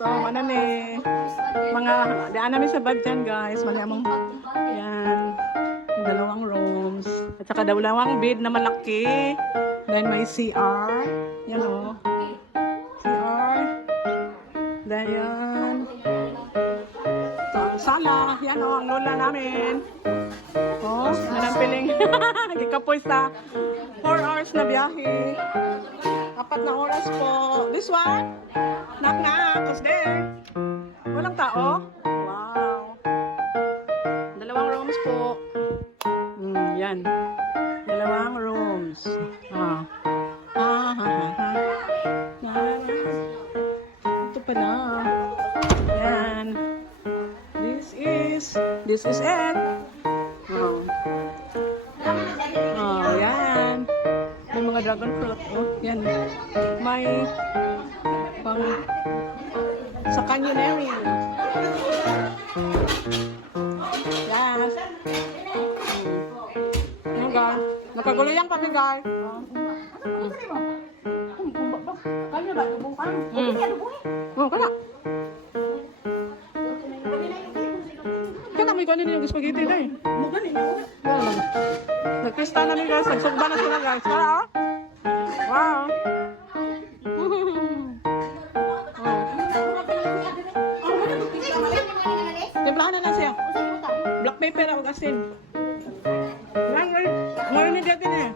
Oh, ano ni mga daan namin sa bag dyan guys. Mga among yan. Dalawang rooms. At saka dalawang bed na malaki. Then may CR. Yan o. CR. Then yan. Sala. Yan o, ang lola namin. Oh, nanampiling. Gikapoy sa 4 hours na biyahe. 4 na oras po. This one? Knock knock. Who's there? Walang tao? Wow. Dalawang rooms po. Yan. Dalawang rooms. Ito pala. Yan. This is it. Yan. May mga dragon fruit. Oh, yan. May pang sa canyoneering. Yes. Yan guys. Nakaguloyan kami guys. Kanya ba? Bukan. Oh, kaya. Kaya may kanin yung spaghetti na eh. Nagpista namin guys. Nagsugba na sila guys. Kaya oh. Wow. Timplahan na lang siya. Black pepper ako asin. Ngayon ni Diatin eh.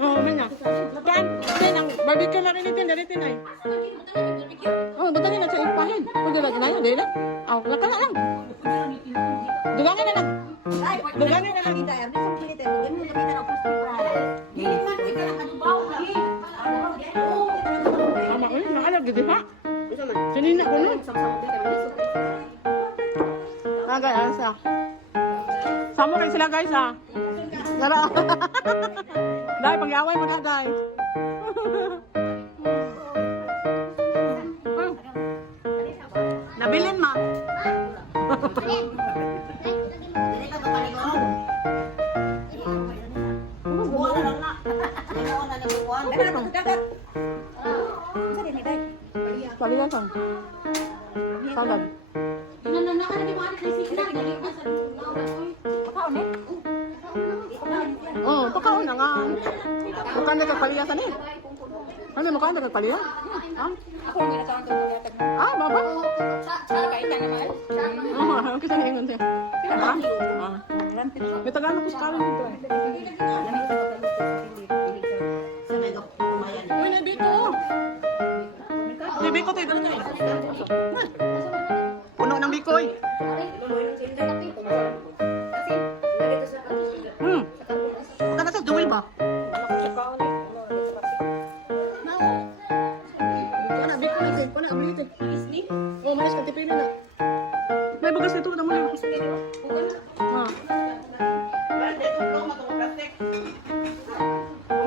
Oo, ganyan. Kan, ang barbecue na rin itin. Dalitin ay. Oo, batangin na siya ipahin. Pwede na tayo, dali na. Laka na lang. Dugangin na lang. Dugangin na lang. Mama, nakalag gede ha? Sinina ko nun. Nagay, asa. Sama kayo sila guys ha. Tara. Dahil, pag-iaway mo na dahil. Nabilin ma. Palihan sang. Salad. Oh, pakaon na nga. Mukhang nagkakaliyasan eh. Ano, mukhang nagkakaliyan? Baba? Kasi nangingon siya. May Tagalog ko sa kalan dito eh. Uy, naibiko! Naibiko tayo, gano'n tayo. Puno ng bikoy. Maganda sa duwil ba? Oh, manis ka tipin na. May bugas nito na muna.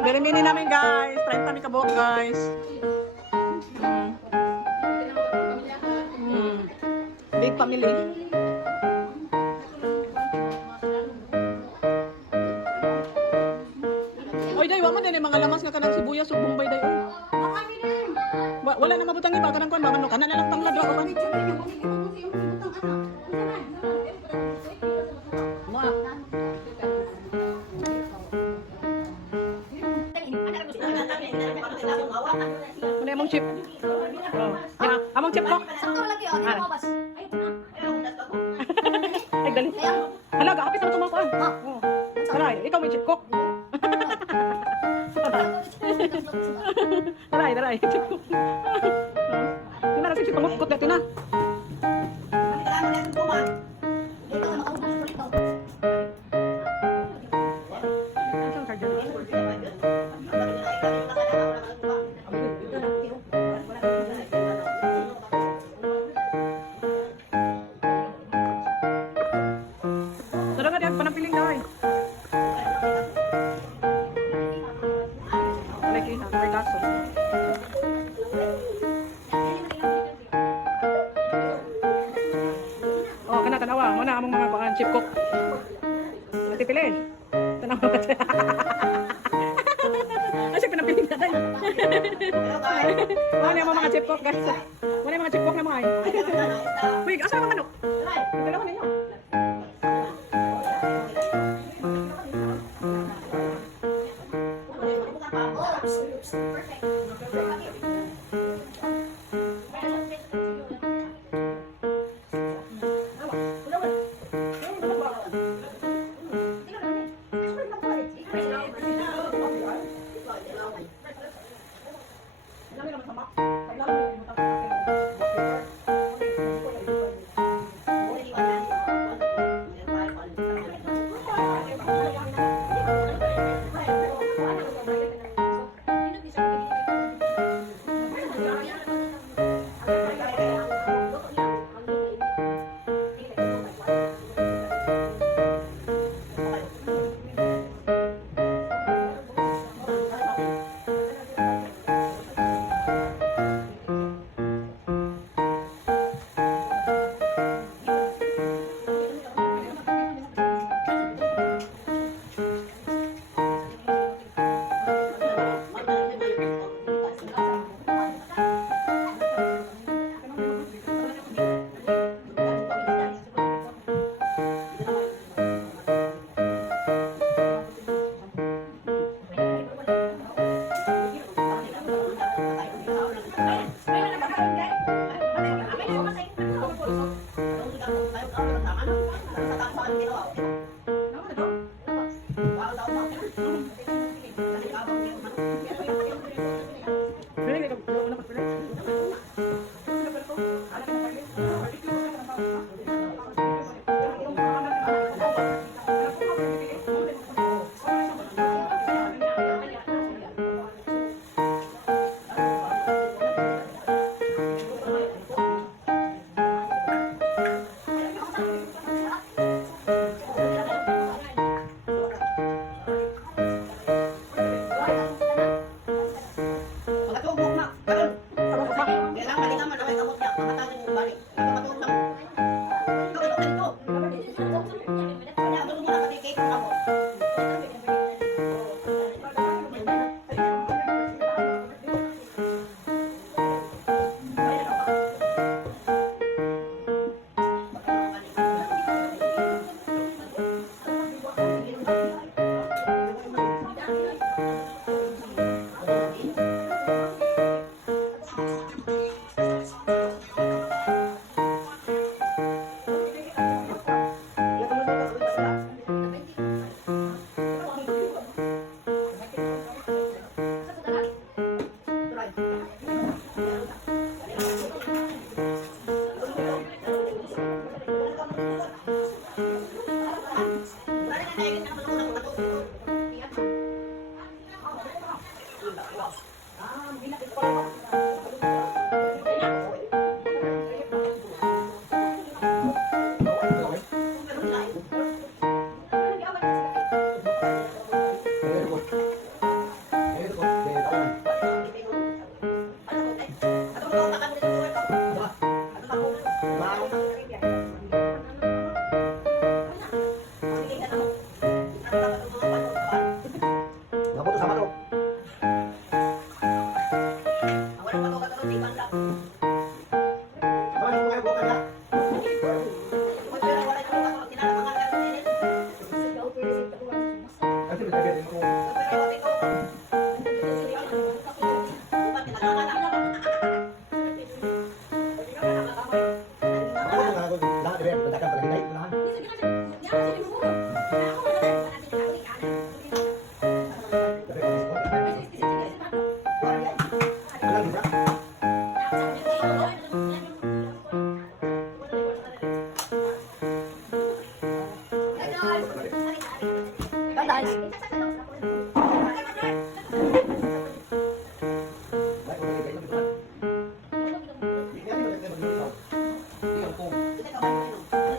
Birimini namin guys. 30 kami kabuok guys. Big family. Oy, day, wala man din mga lamas nga kanang sibuyas ug bombay day. Wala na mabutang iba kanang kuan mamano kana na lang tanglad wa man. Muna among chip. Ya, among chip ko. Ay, dali. Hala, gahapis na tumako. Hala, ikaw may chip ko. Taray, chip ko. Hindi na rasip si pangukot na ito na. Tara nga diyan, panapiling na eh. Lagi ha, may kaso. Oh, kana tanawa, mo na among mga pangan chip cook. Ati pilin. Tanawa ka siya. Asya pinapiling na tayo. Mo na among mga chip cook guys. Mo na chikwak na mga ay. Wait, asa naman manok? Dalawa ninyo.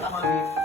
Tama